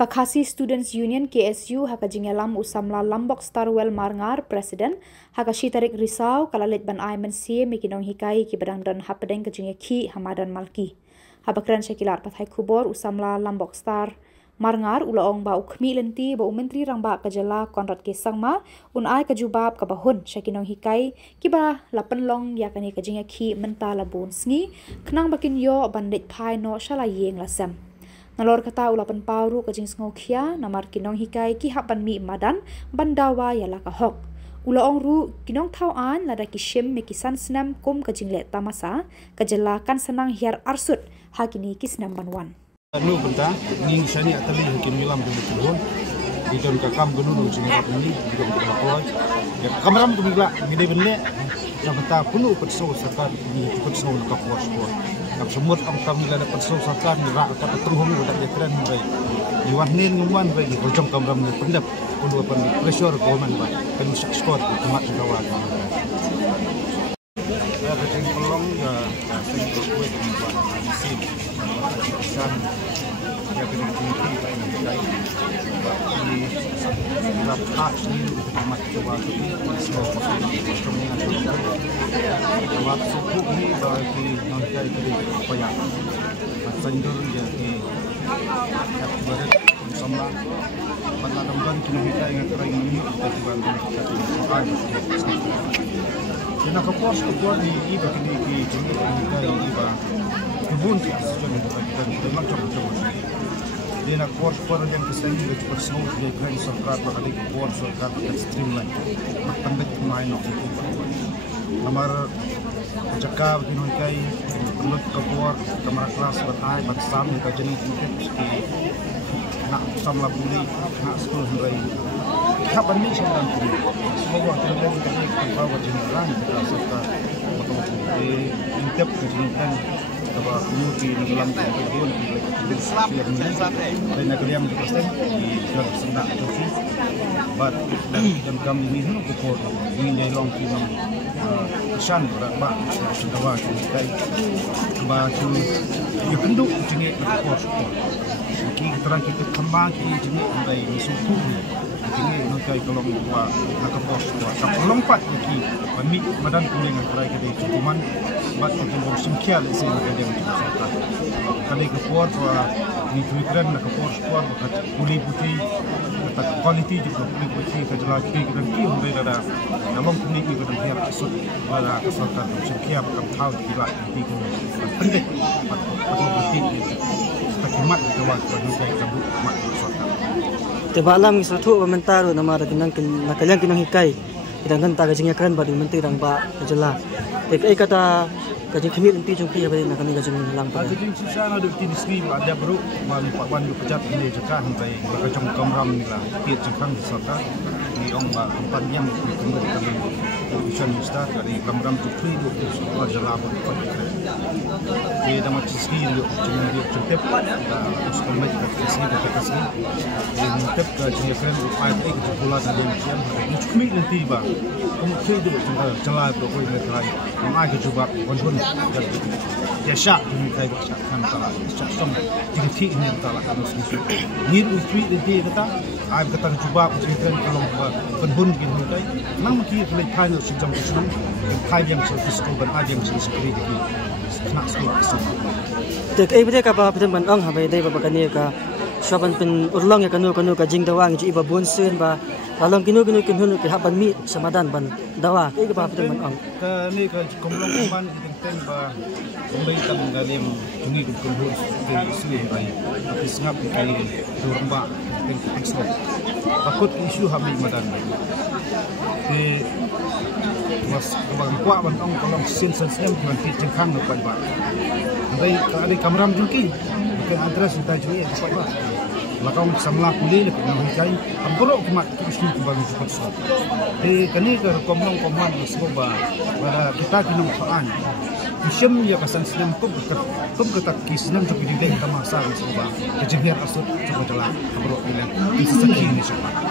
Kakasi Students Union KSU haka jingelam usamla Lombok Starwell Marngar Presiden haka shitarik risau kalalit ban aiman sie mikinong hikai ki badang dan hapedeng ke jinge ki hamadan malki. Habakran syakilar pathai kubor usamla Lombok Star Marngar ulaong ba ukmi lenti ba menteri rangba kajala Konrad K Sangma unai kajubab ka bahun syakinong hikai kiba lapenlong yakani ka jinge ki menta labun sngi kenang bakin yo bandit pai no shalayeng lasam. Nalor kata ulapan pauru kajing sengokia namar kinong hikai ki hapan mi madan bandawa yala kahok. Ulaong ru kinong tauan lada kishim mekisan senam kum kajing let tamasa kajelakan senang hiar arsut hakini kisnam banwan. Anu benda ni sani atali hakin milam dulu turun di dalam kakam gunung singap ini di dalam kakoi ya kameram tu bila gede benda yang benda penuh perso sakan ni perso nak kuas kuas nak semut am bila ada perso sakan gerak kata terhum udah dia keren baik di wahnin ngumban baik di kocong kameram ni pendap penuh pressure government baik kan skor kemat kawan ya kecing pelong ya sing kuat buat isi san ya kena tinggi baik di dalam hak ini kemat coba semua waktu suku ini bagi nontai kiri upaya sanjur jadi berat sama pada tempat kita yang terakhir ini kita bantu soal dan aku pos di iba kini di jumlah kita iba kebun dia sudah kita memang coba dan aku pos yang kesan di personal di grand sokrat pada di pos sokrat dan streamline pendek main waktu itu nomor jaka begini kai penut kapur kamar kelas bertai bersam kita jenis mungkin nak samla buli nak sekolah hari kita banding sama dengan semoga kita tahu jenis orang kita serta betul-betul di intip kejeniskan bahwa mungkin dalam kehidupan dan negara yang berkesan di dalam sendak itu but dan kami ini ukur ingin jadi long film kesan berapa sudah kita baju ya penduk jenis ukur kita kita kembang jenis dari suku ini nukai kalau buat nak pos buat lompat lagi kami badan kuning antara kita cukuman buat untuk sumkial isi mereka dia macam kali ke port buat ni Twitter nak port buat kulit putih kata kualiti juga kulit putih kejelas kita kiu mereka ada dalam kulit kita dan hiar asut pada kesultan sumkial bakal tahu gila di pendek atau putih takimat jawab nukai kabut mat kesultan Tebalam misatu pementaru nama rakinang nakalang kinang hikai kita kan tak kajingnya keren bagi menteri rang ba kajela kata kajing kemil nanti jumpi apa nak kami kajing lampa kajing susah ada di sini ada bro mali pak wan pejabat ini jekan baik berkacang kamram ni lah tiap jekan serta di ong ba tempat yang kembali kami urusan ustaz dari kamram tu free tu kajela pun di dalam sisi lu cuma dia cetep usul mereka sini kita sini intip kajing keren upaya itu pula dari yang cuma nanti ba mungkin itu celah berkoi mereka yang ada juga konfun ya syak ini kai syak kan salah syak som tinggi ini salah kan sisi ni utwi itu kata ai kata coba mungkin kalau konfun gitu kai nang mungkin boleh kai sejam senang kai yang servis ko ban ada yang security nak sekali sama tek ai bede ka ba bede ban ang habai dei ba kani ka shaban pen urlang ya kanu ka jing dawang ji iba bon sen ba alam kinu kinhun ke haban mi samadan ban dawa ke ba bede ban ang ni ka komlong man ten ba kumbai tam galim tungi kunhun ke isu bai tapi sengap kai durba ten ekstra takut isu habi madan di mas bang kwa bang ong kolong sin sem nanti cengkang depan ba dai ada kameram jungki ke antara sudah jui cepat ba lakau samla kuli le pun hikai amboro kemat isu bang cepat so di kani ke komong koman semoga pada kita kena faan Isyam ya kasan senam kum ketak kisnam jadi deh sama asal semoga kejadian asut coba jalan amboro bilang ini sakit ini semua